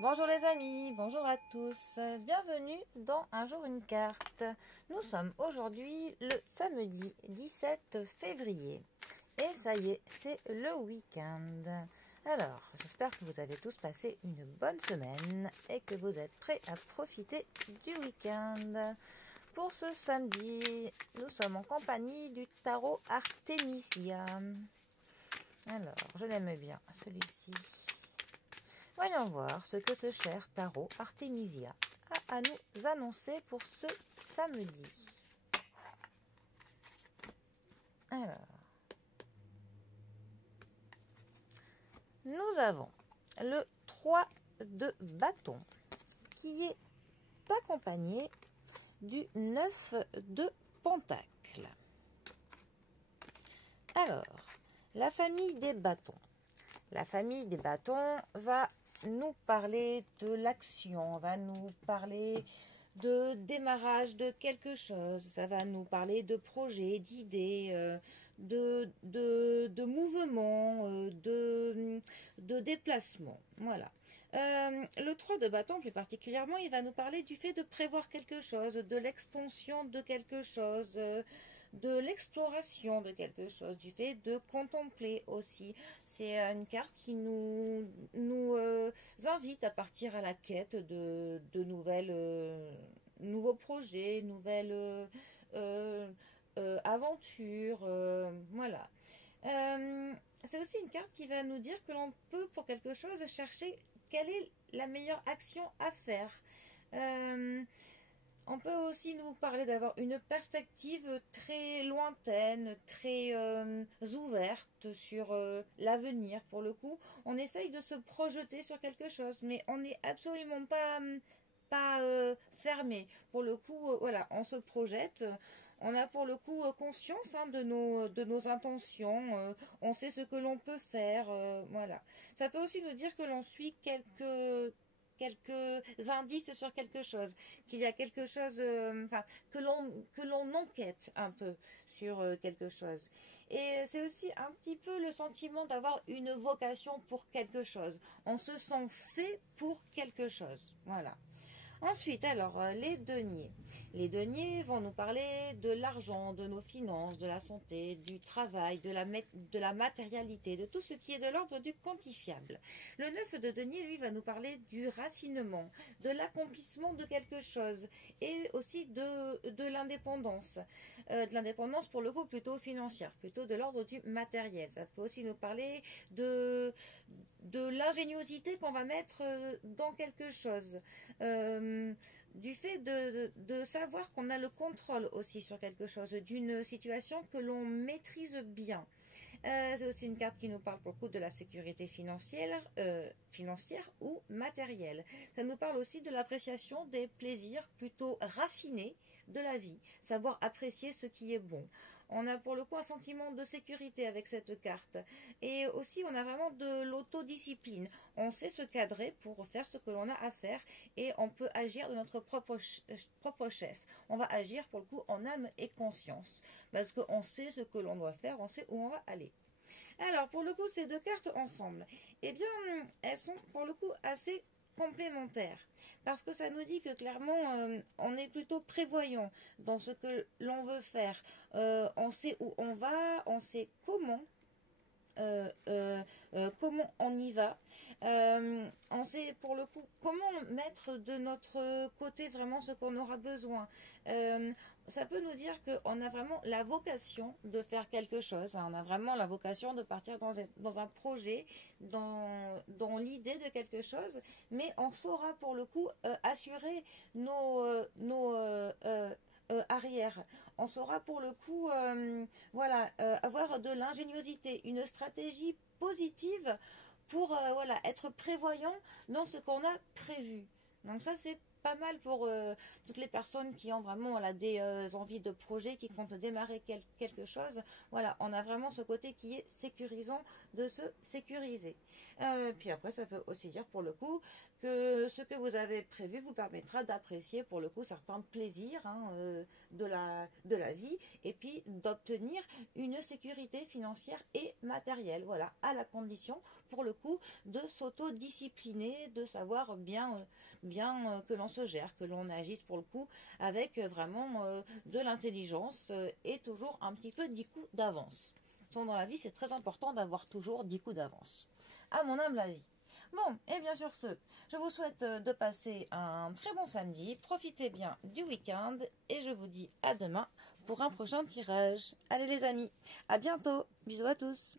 Bonjour les amis, bonjour à tous, bienvenue dans Un jour une carte. Nous sommes aujourd'hui le samedi 17 février et ça y est, c'est le week-end. Alors, j'espère que vous avez tous passé une bonne semaine et que vous êtes prêts à profiter du week-end. Pour ce samedi, nous sommes en compagnie du tarot Artemisia. Alors, je l'aime bien, celui-ci. Voyons voir ce que ce cher tarot Artemisia a à nous annoncer pour ce samedi. Alors, nous avons le 3 de bâton qui est accompagné du 9 de pentacle. Alors, la famille des bâtons. La famille des bâtons va nous parler de l'action, va nous parler de démarrage de quelque chose, ça va nous parler de projets, d'idées, de mouvements, de déplacements. Voilà. Le 3 de bâton, plus particulièrement, il va nous parler du fait de prévoir quelque chose, de l'expansion de quelque chose, de l'exploration de quelque chose, du fait de contempler aussi. C'est une carte qui nous invite à partir à la quête de nouveaux projets, nouvelles aventures, voilà. C'est aussi une carte qui va nous dire que l'on peut, pour quelque chose, chercher quelle est la meilleure action à faire. On peut aussi nous parler d'avoir une perspective très lointaine, très ouverte sur l'avenir. Pour le coup, on essaye de se projeter sur quelque chose, mais on n'est absolument pas fermé. Pour le coup, voilà, on se projette. On a pour le coup conscience de nos intentions. On sait ce que l'on peut faire. Voilà. Ça peut aussi nous dire que l'on suit quelques indices sur quelque chose, qu'il y a quelque chose, que l'on enquête un peu sur quelque chose. Et c'est aussi un petit peu le sentiment d'avoir une vocation pour quelque chose. On se sent fait pour quelque chose. Voilà. Ensuite, alors, les deniers. Les deniers vont nous parler de l'argent, de nos finances, de la santé, du travail, de la matérialité, de tout ce qui est de l'ordre du quantifiable. Le 9 de denier, lui, va nous parler du raffinement, de l'accomplissement de quelque chose et aussi de l'indépendance. De l'indépendance, pour le coup, plutôt financière, plutôt de l'ordre du matériel. Ça peut aussi nous parler de l'ingéniosité qu'on va mettre dans quelque chose. Du fait de savoir qu'on a le contrôle aussi sur quelque chose, d'une situation que l'on maîtrise bien. C'est aussi une carte qui nous parle beaucoup de la sécurité financière ou matérielle. Ça nous parle aussi de l'appréciation des plaisirs plutôt raffinés de la vie, savoir apprécier ce qui est bon. On a pour le coup un sentiment de sécurité avec cette carte. Et aussi, on a vraiment de l'autodiscipline. On sait se cadrer pour faire ce que l'on a à faire et on peut agir de notre propre chef. On va agir pour le coup en âme et conscience. Parce qu'on sait ce que l'on doit faire, on sait où on va aller. Alors, pour le coup, ces deux cartes ensemble, eh bien, elles sont pour le coup assez complémentaires. Parce que ça nous dit que clairement, on est plutôt prévoyant dans ce que l'on veut faire. On sait où on va, on sait comment on y va. On sait pour le coup comment mettre de notre côté vraiment ce qu'on aura besoin. Ça peut nous dire qu'on a vraiment la vocation de faire quelque chose. On a vraiment la vocation de partir dans un projet, dans l'idée de quelque chose, mais on saura pour le coup assurer nos arrière. On saura pour le coup avoir de l'ingéniosité, une stratégie positive pour être prévoyant dans ce qu'on a prévu. Donc ça, c'est pas mal pour toutes les personnes qui ont vraiment voilà, des envies de projet, qui comptent démarrer quelque chose. Voilà, on a vraiment ce côté qui est sécurisant, de se sécuriser. Puis après, ça peut aussi dire pour le coup que ce que vous avez prévu vous permettra d'apprécier pour le coup certains plaisirs de la vie, et puis d'obtenir une sécurité financière et matérielle. Voilà, à la condition pour le coup de s'auto-discipliner, de savoir bien que l'on se gère, que l'on agisse pour le coup avec vraiment de l'intelligence et toujours un petit peu 10 coups d'avance. Dans la vie, c'est très important d'avoir toujours 10 coups d'avance, à mon humble avis. Bon, et bien sur ce, je vous souhaite de passer un très bon samedi, profitez bien du week-end et je vous dis à demain pour un prochain tirage. Allez les amis, à bientôt, bisous à tous.